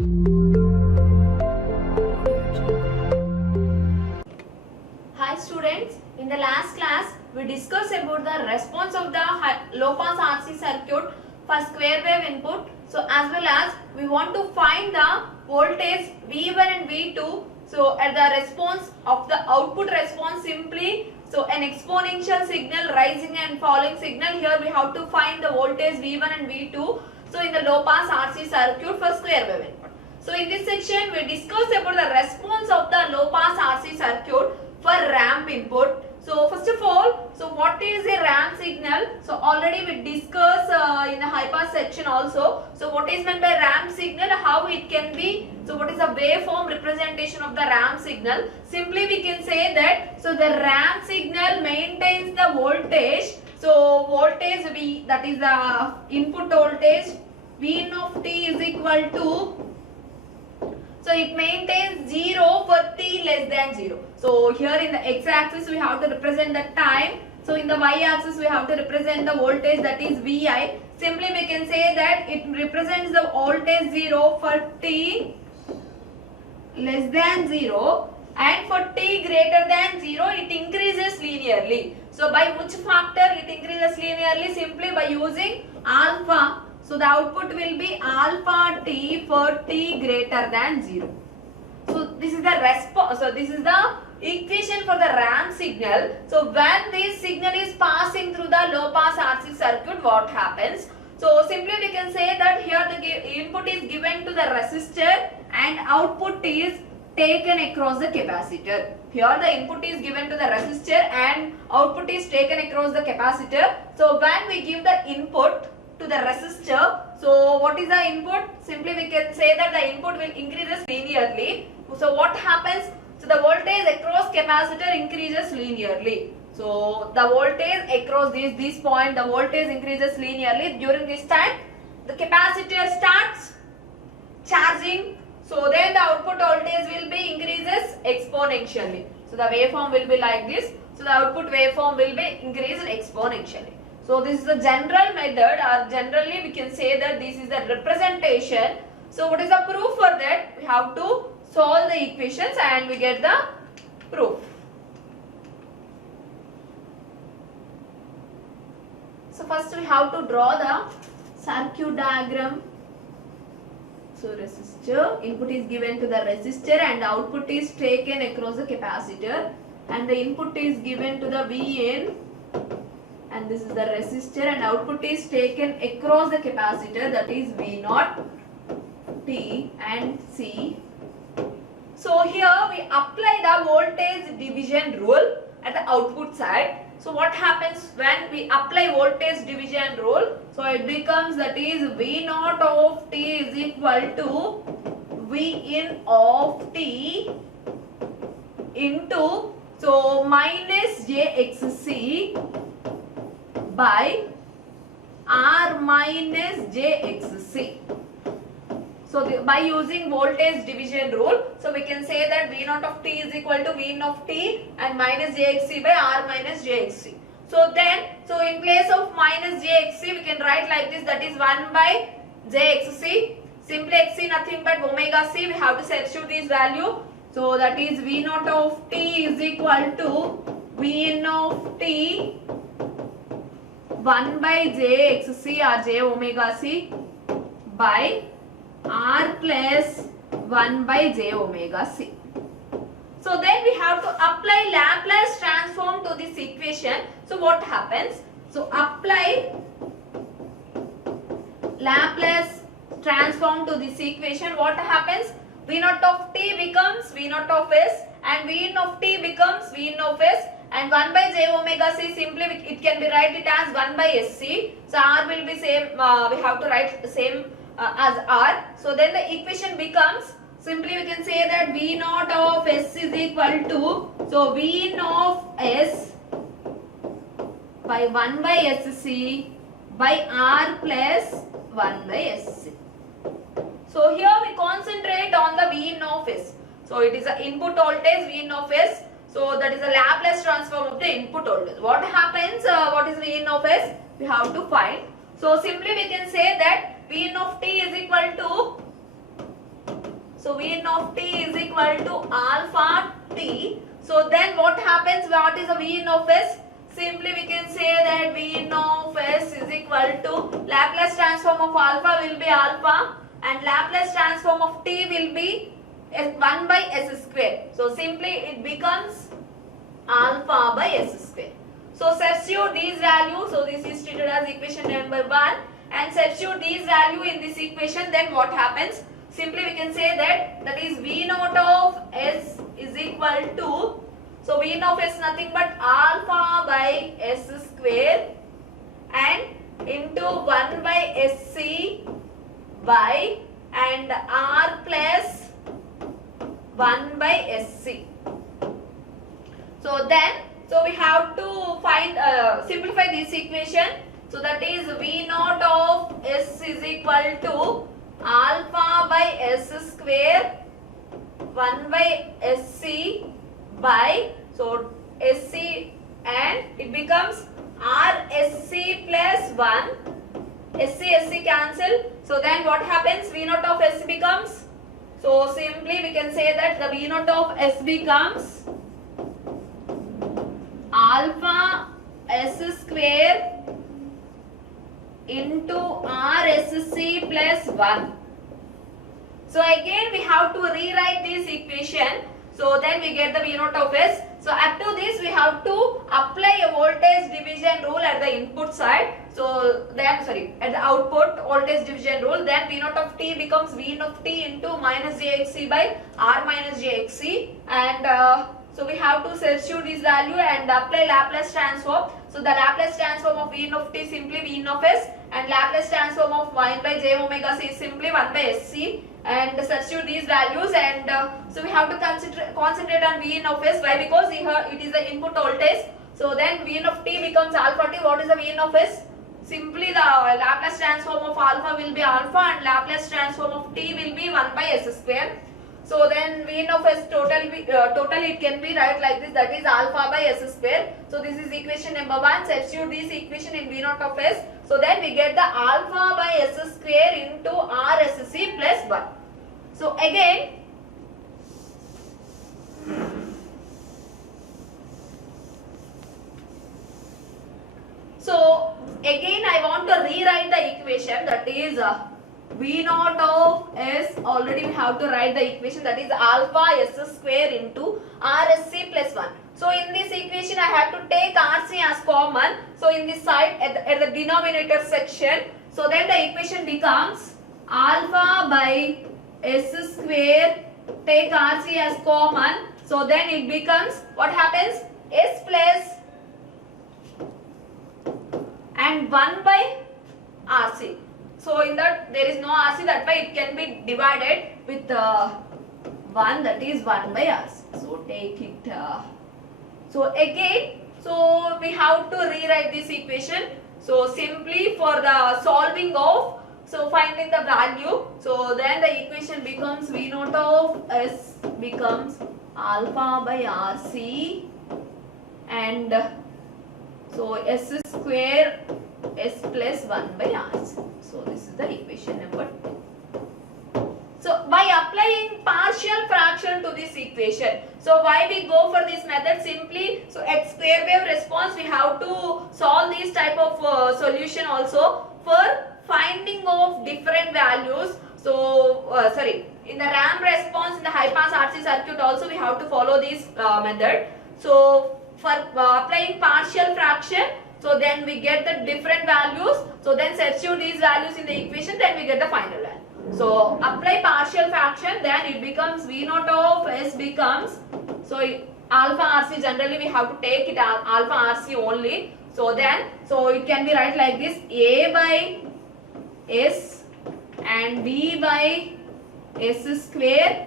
Hi students, in the last class we discussed about the response of the low pass RC circuit for square wave input. So as well as we want to find the voltage V1 and V2. So at the response of the output response simply, so an exponential signal rising and falling signal, here we have to find the voltage V1 and V2. So in the low pass RC circuit for square wave input. So in this section we discussed about the response of the low pass RC circuit for ramp input. So first of all, so what is a ramp signal? So already we discussed in the high pass section also. So what is meant by ramp signal, how it can be, so what is the waveform representation of the ramp signal? Simply we can say that, so the ramp signal maintains the voltage. So voltage V, that is the input voltage, Vn of t is equal to, so it maintains 0 for t less than 0. So here in the x-axis we have to represent the time. So in the y-axis we have to represent the voltage, that is Vi. Simply we can say that it represents the voltage 0 for t less than 0, and for t greater than 0 it increases linearly. So by which factor it increases linearly? Simply by using alpha. So the output will be alpha t for t greater than 0. So this is the response. So this is the equation for the ramp signal. So when this signal is passing through the low pass RC circuit, what happens? So simply we can say that here the input is given to the resistor and output is taken across the capacitor. Here the input is given to the resistor and output is taken across the capacitor. So when we give the input to the resistor, so what is the input? Simply we can say that the input will increases linearly. So what happens? So the voltage across capacitor increases linearly. So the voltage across this point, the voltage increases linearly. During this time, the capacitor starts charging. So then the output voltage will be increases exponentially. So the waveform will be like this. So the output waveform will be increased exponentially. So this is the general method, or generally we can say that this is the representation. So what is the proof for that? We have to solve the equations and we get the proof. So first we have to draw the circuit diagram. So resistor, input is given to the resistor and output is taken across the capacitor, and the input is given to the Vn, and this is the resistor, and output is taken across the capacitor, that is V0, T and C. So here we apply the voltage division rule at the output side. So what happens when we apply voltage division rule? So it becomes, that is V0 of t is equal to Vin of t into, so minus jXC by R minus jXC. So by using voltage division rule, so we can say that V0 of t is equal to Vin of t and minus jXC by R minus jXC. So then, so in place of minus jXC we can write like this, that is 1 by jXC. Simply xc nothing but omega c, we have to substitute this value. So that is V0 of t is equal to Vin of t 1 by jXC or j omega c by R plus 1 by j omega c. So then we have to apply Laplace transform to this equation. So what happens? So apply Laplace transform to this equation. What happens? V0 of t becomes V0 of s and Vn of t becomes Vn of s, and 1 by j omega c, simply it can be write it as 1 by sc. So R will be same, we have to write the same as R. So then the equation becomes, simply we can say that V0 of s is equal to, so Vn of s by 1 by sc by R plus 1 by sc. So here we concentrate on the Vn of s. So it is the input voltage Vn of s. So that is a Laplace transform of the input voltage. What happens? What is Vn of s? We have to find. So simply we can say that Vn of t is equal to So Vn of t is equal to alpha t. So then what happens? What is the Vn of s? Simply we can say that Vn of s is equal to Laplace transform of alpha will be alpha and Laplace transform of t will be 1 by s square. So simply it becomes alpha by s square. So substitute these values. So this is treated as equation number 1 and substitute these value in this equation. Then what happens? Simply we can say that is V naught of s is equal to, so V naught of s nothing but alpha by s square and into 1 by sc by and r plus 1 by sc. So then, so we have to find, simplify this equation. So that is V naught of s is equal to alpha by s square 1 by sc by, so sc and it becomes rsc plus 1, sc cancel. So then what happens? V naught of s becomes, so simply we can say that the V naught of s becomes alpha s square into rsc plus 1. So again we have to rewrite this equation. So then we get the V naught of s. So up to this we have to apply a voltage division rule at the input side. So then at the output voltage division rule. Then V naught of t becomes V naught of t into minus jxc by r minus jxc and so we have to substitute this value and apply Laplace transform. So the Laplace transform of V of t simply V of s and Laplace transform of 1 by j omega c is simply 1 by sc and substitute these values and so we have to concentrate on V of s. Why? Because here it is the input voltage. So then V of t becomes alpha t. What is the V of s? Simply the Laplace transform of alpha will be alpha and Laplace transform of t will be 1 by s square. So then V of s total it can be write like this, that is alpha by s square. So this is equation number 1. Substitute this equation in V naught of s. So then we get the alpha by s square into rsc plus 1. So again I want to rewrite the equation, that is V naught of s, already we have to write the equation, that is alpha s square into rsc plus 1. So in this equation I have to take rc as common. So in this side at the denominator section, so then the equation becomes alpha by s square, take rc as common. So then it becomes, what happens? S plus and 1 by rc. So in that there is no rc, that way it can be divided with 1, that is 1 by rc. So take it. So again, so we have to rewrite this equation. So simply for the solving of, so finding the value, so then the equation becomes V naught of s becomes alpha by rc and so s square s plus 1 by rc. So this is the equation number 2. So by applying partial fraction to this equation, so why we go for this method? Simply, so at square wave response we have to solve this type of solution also for finding of different values. So in the ramp response in the high pass RC circuit also we have to follow this method. So for applying partial fraction, so then we get the different values. So then substitute these values in the equation, then we get the final value. So apply partial fraction, then it becomes V naught of s becomes, so alpha RC, generally we have to take it alpha RC only. So then, so it can be write like this, A by s and B by s square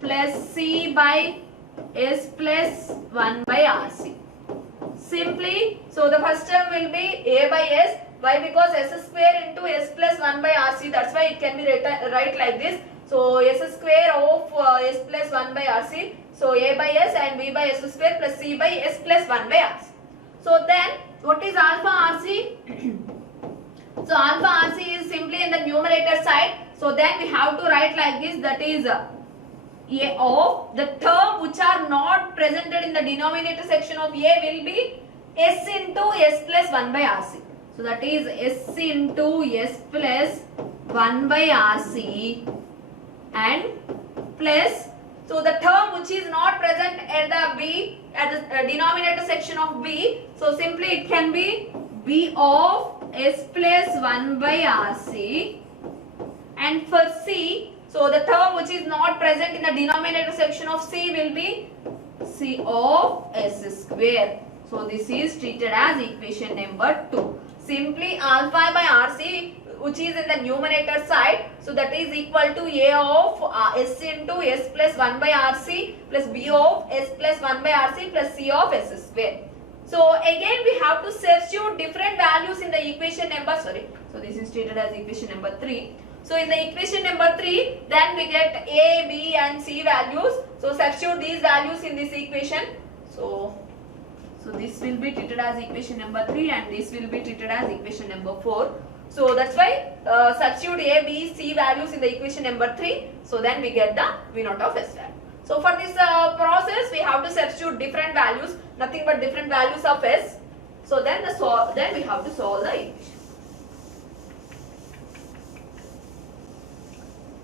plus C by s plus 1 by RC. Simply, so the first term will be A by s. Why? Because s square into s plus 1 by rc, that's why it can be write like this. So s square of s plus 1 by rc, so A by s and B by s square plus C by s plus 1 by rc. So then what is alpha rc? So alpha rc is simply in the numerator side. So then we have to write like this, that is A of the term which are not presented in the denominator section of A will be S into S plus 1 by RC. So that is S into S plus 1 by RC and plus, so the term which is not present at the B, at the denominator section of B, so simply it can be B of S plus 1 by RC, and for C, so the term which is not present in the denominator section of C will be C of S square. So this is treated as equation number 2. Simply alpha by RC which is in the numerator side, so that is equal to A of S into S plus 1 by RC plus B of S plus 1 by RC plus C of S square. So again we have to substitute different values in the equation number, so this is treated as equation number 3. So in the equation number 3, then we get A, B and C values. So substitute these values in this equation. So this will be treated as equation number 3 and this will be treated as equation number 4. So that's why substitute A, B, C values in the equation number 3. So then we get the V naught of S value. So for this process we have to substitute different values, nothing but different values of S. So then we have to solve the equation.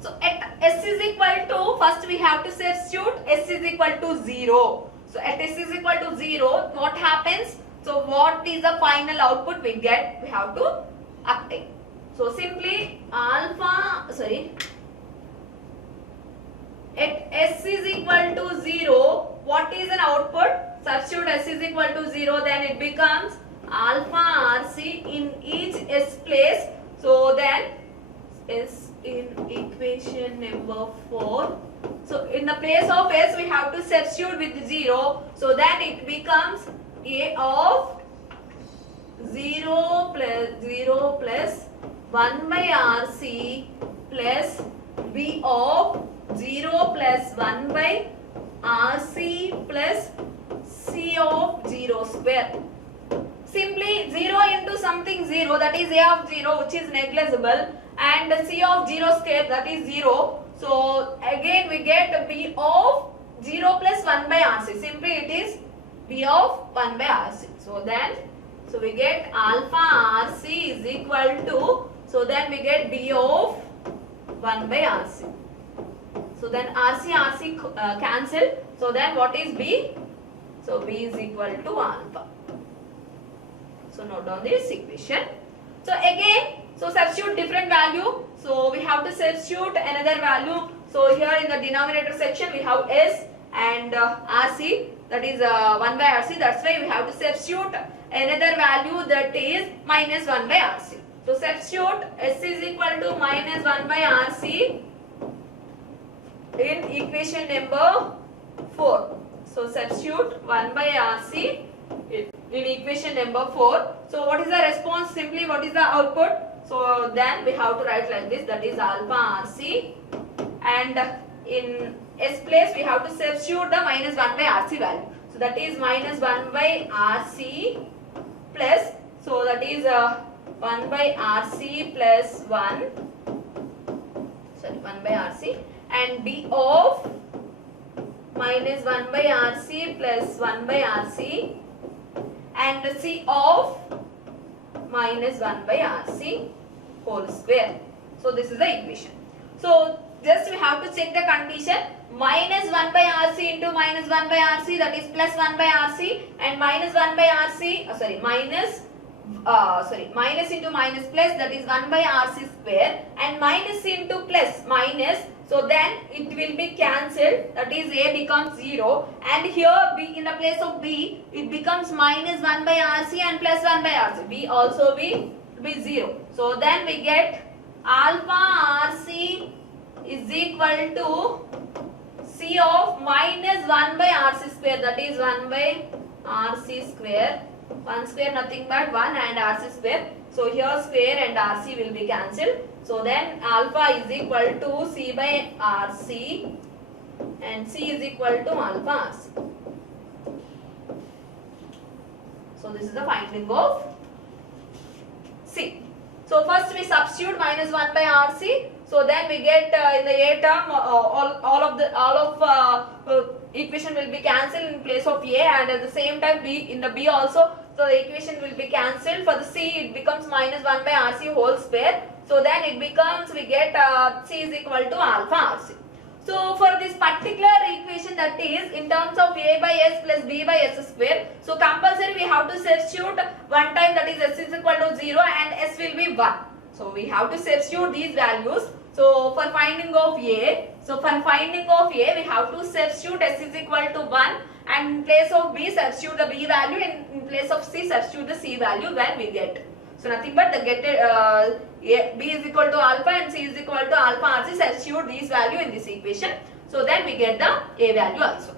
So at S is equal to, first we have to substitute S is equal to 0. So at S is equal to 0, what happens? So what is the final output we get? We have to obtain. So simply at S is equal to 0, what is an output? Substitute S is equal to 0, then it becomes alpha RC in each S place. So then S in equation number 4. So in the place of S we have to substitute with 0. So then it becomes A of 0 plus 1 by RC plus B of 0 plus 1 by RC plus C of 0 square. Simply 0 into something 0, that is A of 0 which is negligible, and C of 0 square, that is 0. So again we get B of 0 plus 1 by RC. Simply it is B of 1 by RC. So we get alpha RC is equal to, so then we get B of 1 by RC. So then RC cancel. So then what is B? So B is equal to alpha. So note down this equation. So again, so substitute different value. So we have to substitute another value. So here in the denominator section we have S and RC, that is 1 by RC. That's why we have to substitute another value, that is minus 1 by RC. So substitute S is equal to minus 1 by RC in equation number 4. So substitute 1 by RC in equation number 4. So what is the response? Simply what is the output? So then we have to write like this, that is alpha RC, and in S place we have to substitute the minus 1 by RC value. So that is minus 1 by RC plus, so that is 1 by RC plus 1 by RC, and B of minus 1 by RC plus 1 by RC, and C of minus 1 by RC whole square. So this is the equation. So just we have to check the condition. Minus 1 by RC into minus 1 by RC, that is plus 1 by RC, and minus 1 by RC, minus into minus plus, that is 1 by RC square, and minus into plus minus, so then it will be cancelled, that is A becomes 0, and here B, in the place of B, it becomes minus 1 by RC and plus 1 by RC. B also be 0. So then we get alpha RC is equal to C of minus 1 by RC square, that is 1 by RC square, 1 square nothing but 1 and RC square. So here square and RC will be cancelled. So then alpha is equal to C by RC and C is equal to alpha RC. So this is the finding of C. So first we substitute minus 1 by RC. So then we get in the A term all of equation will be cancelled in place of A, and at the same time B in the B also. So the equation will be cancelled. For the C it becomes minus 1 by RC whole square. So then it becomes, we get C is equal to alpha RC. So for this particular equation, that is in terms of A by S plus B by S square, so compulsory we have to substitute one time, that is S is equal to 0 and S will be 1. So we have to substitute these values. So for finding of A, we have to substitute S is equal to 1, and in place of B substitute the B value, and in place of C substitute the C value, when we get. So nothing but the B is equal to alpha and C is equal to alpha RC, substitute these value in this equation. So then we get the A value also.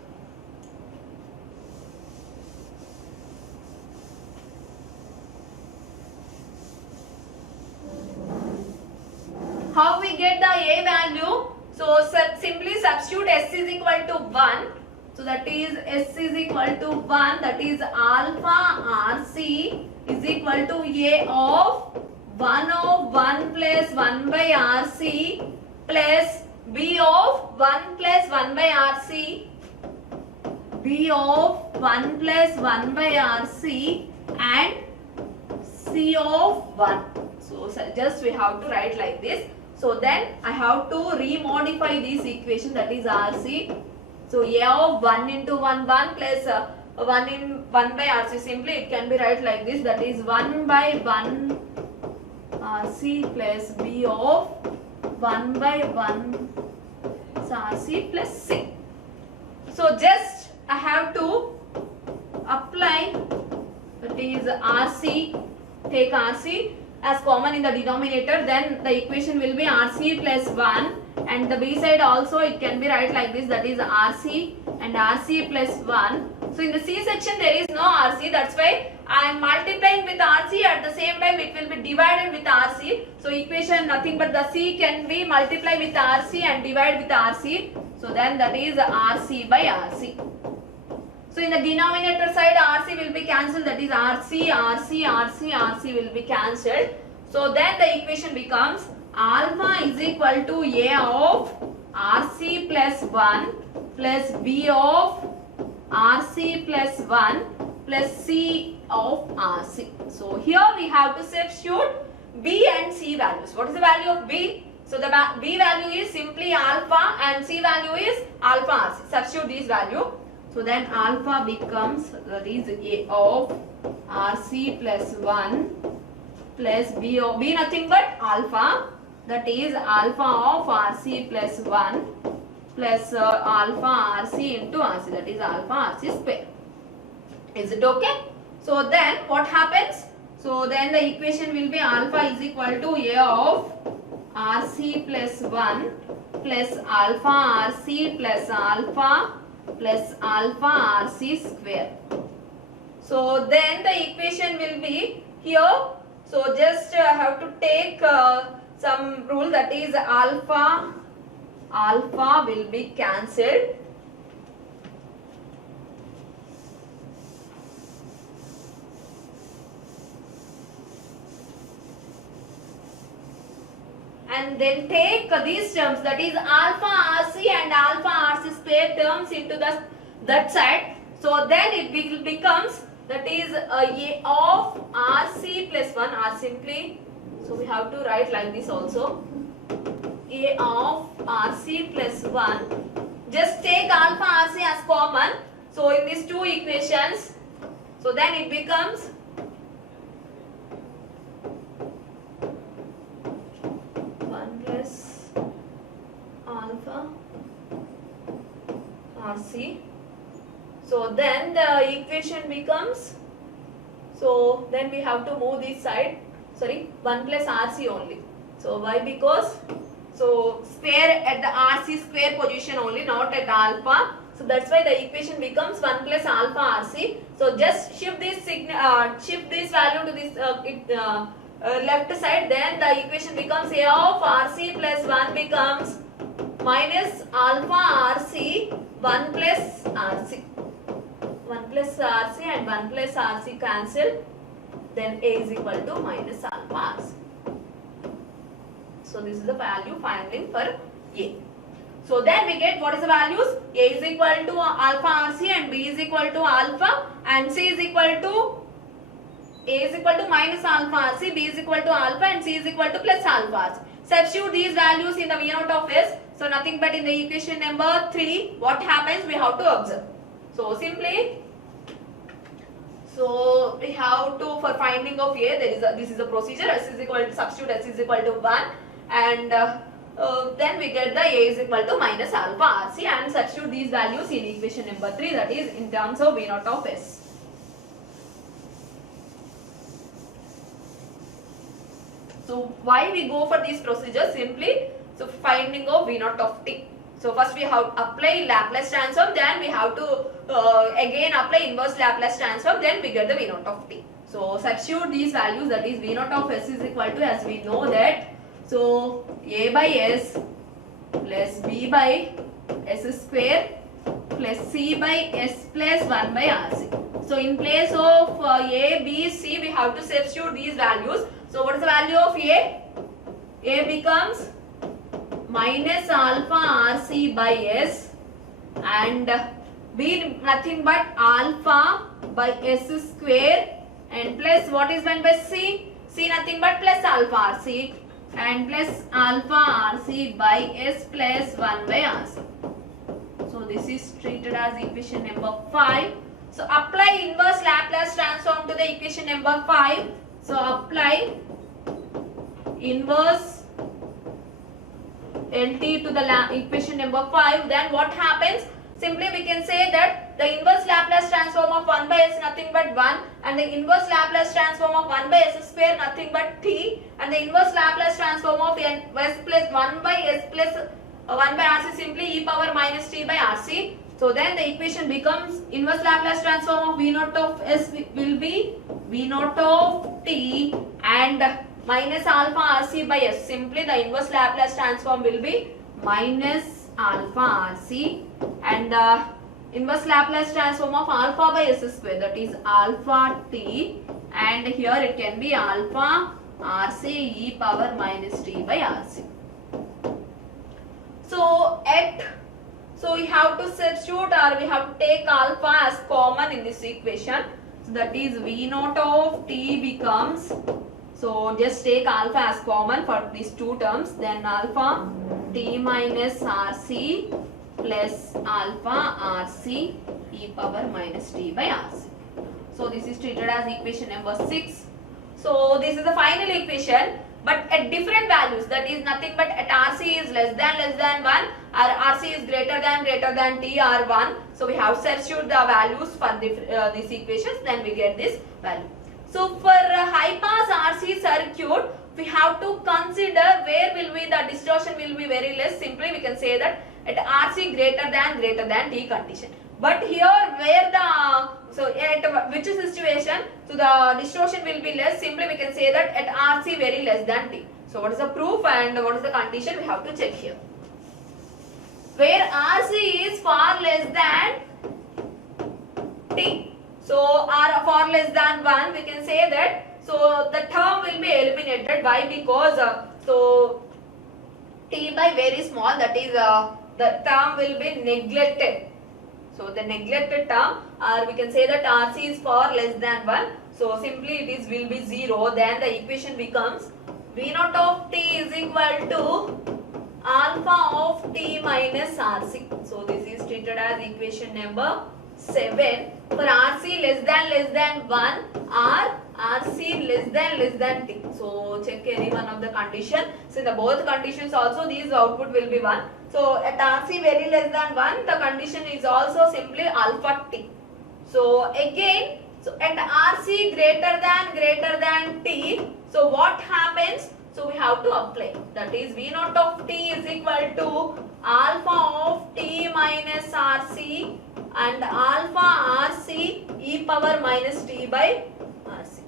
How we get the A value? So simply substitute S is equal to 1. So that is S is equal to 1, that is alpha RC is equal to A of 1 plus 1 by RC plus B of 1 plus 1 by RC, B of 1 plus 1 by RC and C of 1. So just we have to write like this. So then I have to remodify this equation, that is RC. So A of 1 into 1 plus 1 by RC, simply it can be write like this, that is 1 by 1 RC plus B of 1 by 1 RC plus C. So just I have to apply, that is RC, take RC as common in the denominator, then the equation will be RC plus 1, and the B side also it can be write like this, that is RC and RC plus 1. So in the C section there is no RC, that's why I am multiplying with RC, at the same time it will be divided with RC. So equation nothing but the C can be multiplied with RC and divide with RC. So then that is RC by RC. So in the denominator side RC will be cancelled, that is RC will be cancelled. So then the equation becomes alpha is equal to A of RC plus 1 plus B of RC plus 1 plus C of RC. So here we have to substitute B and C values. What is the value of B? So the B value is simply alpha and C value is alpha RC. Substitute these value. So then alpha becomes, that is A of RC plus 1 plus B of, B nothing but alpha, that is alpha of RC plus 1 plus alpha RC into RC, that is alpha RC square. Is it okay? So then what happens? So then the equation will be alpha is equal to A of RC plus 1 plus alpha RC plus alpha RC square. So then the equation will be here. So just have to take some rule, that is alpha will be cancelled. And then take these terms, that is alpha RC and alpha RC square terms into that side. So then it becomes, that is A of RC plus 1, R simply, so we have to write like this also, A of RC plus 1. Just take alpha RC as common. So in these two equations, so then it becomes alpha RC. So then the equation becomes, so then we have to move this side, 1 plus RC only. So why? Because so square at the RC square position only, not at alpha. So that's why the equation becomes 1 plus alpha RC. So just shift this value to this left side, then the equation becomes A of RC plus 1 becomes minus alpha RC 1 plus RC. 1 plus RC and 1 plus RC cancel, then A is equal to minus alpha RC. So this is the value finding for A. So then we get what is the values? A is equal to alpha RC and B is equal to alpha and C is equal to A is equal to minus alpha RC, B is equal to alpha and C is equal to plus alpha RC. Substitute these values in the V naught of S. So nothing but in the equation number 3, what happens we have to observe. So simply, so we have to, for finding of A, this is a procedure. S is equal to, substitute S is equal to 1 and then we get the A is equal to minus alpha RC and substitute these values in equation number 3, that is in terms of V naught of S. So why we go for these procedures? Simply, so finding of V naught of t. So first we have to apply Laplace transform, then we have to again apply inverse Laplace transform, then we get the V naught of t. So substitute these values, that is V naught of S is equal to, as we know that, so A by S plus B by S square plus C by S plus 1 by RC. So in place of A, B, C, we have to substitute these values. So what is the value of A? A becomes minus alpha RC by S and B nothing but alpha by S square and plus what is meant by C? C nothing but plus alpha RC and plus alpha RC by S plus 1 by RC. So this is treated as equation number 5. So apply inverse Laplace transform to the equation number 5. So apply inverse LT to the equation number 5. Then what happens? Simply we can say that the inverse Laplace transform of 1 by S nothing but 1 and the inverse Laplace transform of 1 by S square nothing but t and the inverse Laplace transform of S plus 1 by S plus 1 by RC simply e power minus t by RC. So then the equation becomes inverse Laplace transform of V naught of S will be V naught of t and minus alpha RC by S. Simply the inverse Laplace transform will be minus alpha RC and the inverse Laplace transform of alpha by S square, that is alpha t, and here it can be alpha RC e power minus t by RC. So we have to substitute or we have to take alpha as common in this equation. So that is V naught of t becomes, so just take alpha as common for these two terms, then alpha t minus RC plus alpha RC e power minus t by RC. So this is treated as equation number 6. So this is the final equation, but at different values, that is nothing but at RC is less than 1 or RC is greater than t or 1. So we have substitute the values for these equations, then we get this value. So for high pass RC circuit, we have to consider where will be the distortion will be very less. Simply we can say that at RC greater than t condition. But here where the, so at which situation, so the distortion will be less, simply we can say that at RC very less than t. So what is the proof and what is the condition, we have to check here. Where RC is far less than t, so R far less than 1, we can say that, so the term will be eliminated. Why? Because so t by very small, that is the term will be neglected. So the neglected term, or we can say that RC is far less than 1. So simply it is will be 0. Then the equation becomes V naught of t is equal to alpha of t minus RC. So this is treated as equation number 7. For RC less than 1 or RC less than t. So check any one of the condition. So in the both conditions also these output will be 1. So at RC very less than 1, the condition is also simply alpha t. So again, so at RC greater than t, so what happens? So we have to apply, that is V naught of t is equal to alpha of t minus RC and alpha RC e power minus t by RC.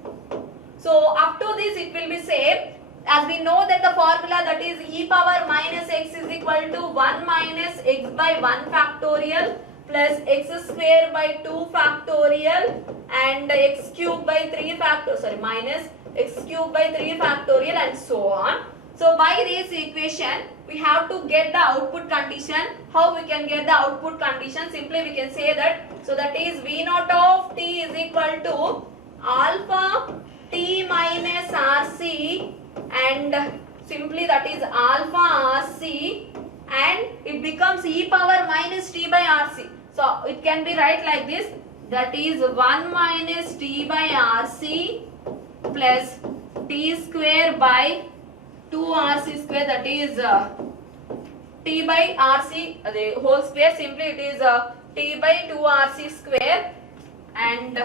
So up to this it will be same. As we know that the formula, that is e power minus x is equal to 1 minus x by 1 factorial plus x square by 2 factorial and x cube by 3 factorial, minus x cube by 3 factorial and so on. So by this equation, we have to get the output condition. How we can get the output condition? Simply we can say that, so that is V naught of t is equal to alpha t minus RC, and simply that is alpha RC, and it becomes e power minus t by RC. So it can be write like this, that is 1 minus t by RC plus t square by 2 RC square, that is t by RC the whole square. Simply it is t by 2 RC square, and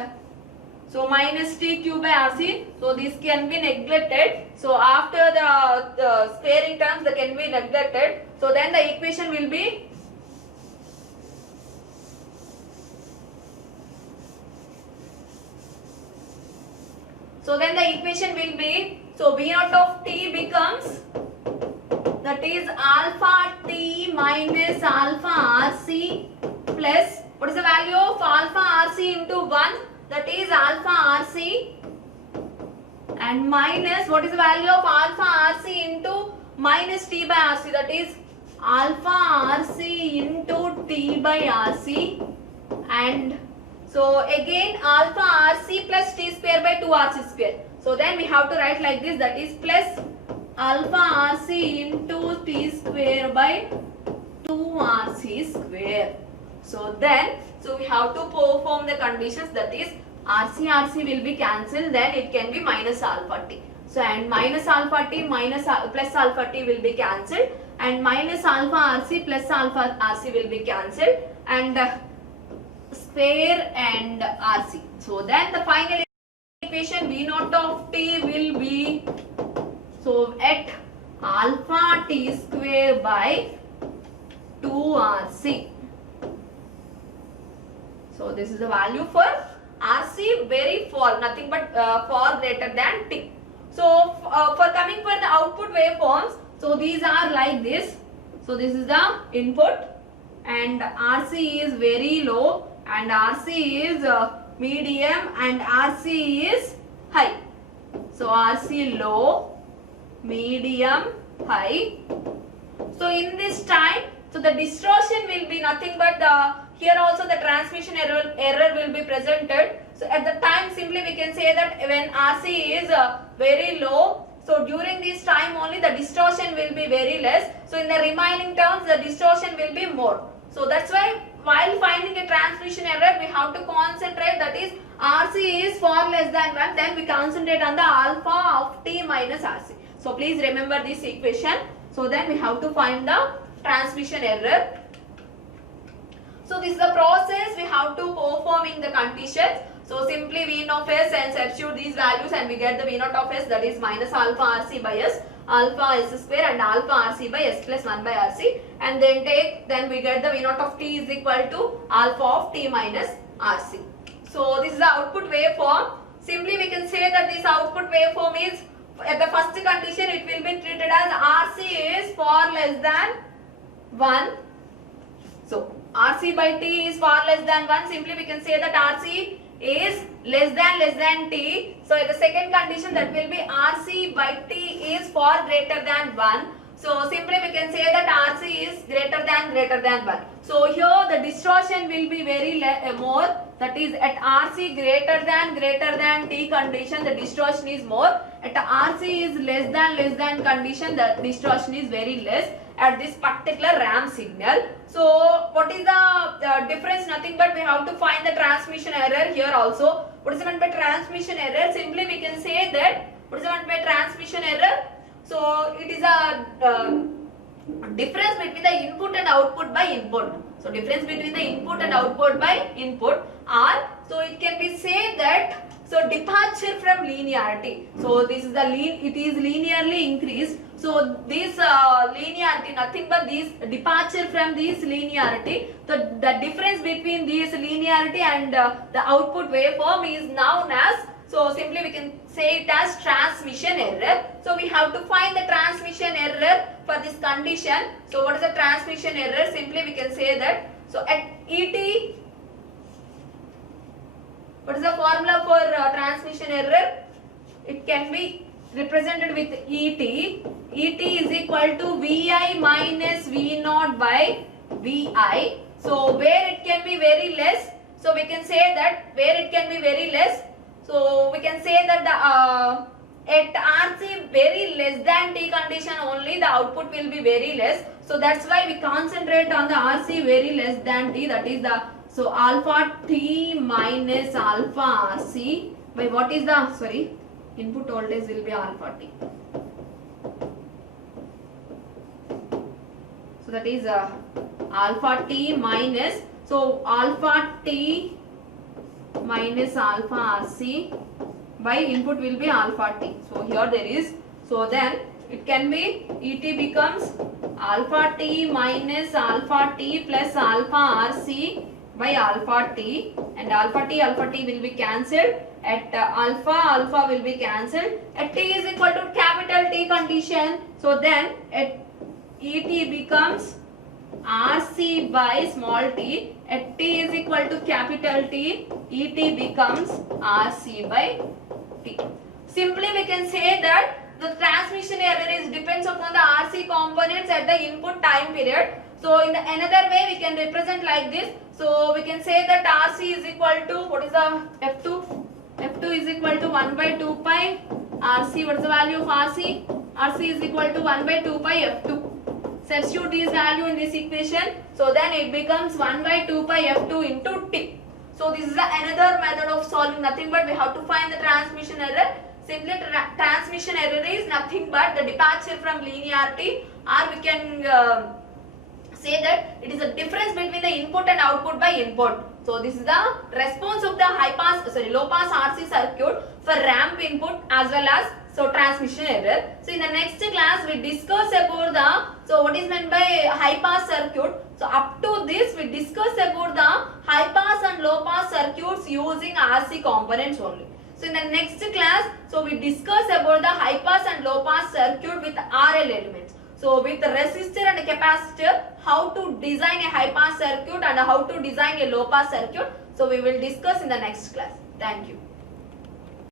so minus t cube by RC. So this can be neglected. So after the squaring terms that can be neglected. So then the equation will be, so then the equation will be, so V naught of t becomes, that is alpha t minus alpha RC plus, what is the value of alpha RC into 1, that is alpha RC, and minus, what is the value of alpha RC into minus t by RC, that is alpha RC into t by RC, and so again alpha RC plus t square by 2 RC square. So then we have to write like this, that is plus alpha RC into t square by 2 RC square. So then, so we have to perform the conditions, that is RC will be cancelled, then it can be minus alpha t. So and minus alpha t minus plus alpha t will be cancelled, and minus alpha RC plus alpha RC will be cancelled, and square and RC. So then the final equation V naught of t will be, so at alpha t square by 2 RC. So this is the value for RC, very for nothing but for greater than t. So for coming for the output waveforms, so these are like this. So this is the input, and RC is very low, and RC is medium, and RC is high. So RC low, medium, high. So in this time, so the distortion will be nothing but here also the transmission error will be presented. So at the time, simply we can say that when RC is very low, so during this time only the distortion will be very less. So in the remaining terms the distortion will be more. So that's why while finding a transmission error we have to concentrate, that is RC is far less than 1, then we concentrate on the alpha of t minus RC. So please remember this equation. So then we have to find the transmission error. So this is the process we have to performing the conditions. So simply V naught of S and substitute these values, and we get the V naught of S, that is minus alpha RC by S, alpha S square, and alpha RC by S plus 1 by RC, and then we get the V naught of t is equal to alpha of t minus RC. So this is the output waveform. Simply we can say that this output waveform is, at the first condition it will be treated as RC is far less than 1. So RC by t is far less than 1. Simply we can say that RC is less than t. So at the second condition, that will be RC by t is far greater than 1. So simply we can say that RC is greater than 1. So here the distortion will be very more, that is at RC greater than t condition the distortion is more. At RC is less than condition the distortion is very less at this particular ramp signal. So what is the difference? Nothing but we have to find the transmission error here also. What is meant by transmission error? Simply we can say that, what is meant by transmission error? So it is a difference between the input and output by input. So difference between the input and output by input, or so it can be said that, so departure from linearity. So this is it is linearly increased. So this linearity, nothing but this departure from this linearity. So the difference between this linearity and the output waveform is known as, so simply we can say it as transmission error. So we have to find the transmission error for this condition. So what is the transmission error? Simply we can say that, so at ET, what is the formula for transmission error? It can be represented with ET. ET is equal to VI minus V naught by VI. So where it can be very less, so we can say that where it can be very less, so we can say that the at RC very less than T condition only the output will be very less. So that's why we concentrate on the RC very less than T, that is the, so alpha T minus alpha RC by what is the, sorry, input voltage will be alpha T. So that is alpha T minus, so alpha T minus alpha RC by input will be alpha T. So here there is, so then it can be ET becomes alpha T minus alpha T plus alpha RC by alpha T, and alpha T will be cancelled, at alpha will be cancelled, at T is equal to capital T condition, so then at ET becomes RC by small t, at T is equal to capital T, ET becomes RC by T. Simply we can say that the transmission error is depends upon the RC components at the input time period. So in the another way we can represent like this. So we can say that RC is equal to, what is the F2? F2 is equal to 1 by 2 pi RC. What is the value of RC? RC is equal to 1 by 2 pi F2. Substitute this value in this equation. So then it becomes 1 by 2 pi F2 into T. So this is another method of solving, nothing but we have to find the transmission error. Simply transmission error is nothing but the departure from linearity, or we can say that it is a difference between the input and output by input. So this is the response of the low pass RC circuit for ramp input as well as transmission error. So in the next class we discuss about the, what is meant by high pass circuit. So up to this we discuss about the high pass and low pass circuits using RC components only. So in the next class, so we discuss about the high pass and low pass circuit with RL elements. So with the resistor and a capacitor, how to design a high pass circuit and how to design a low pass circuit. So we will discuss in the next class. Thank you.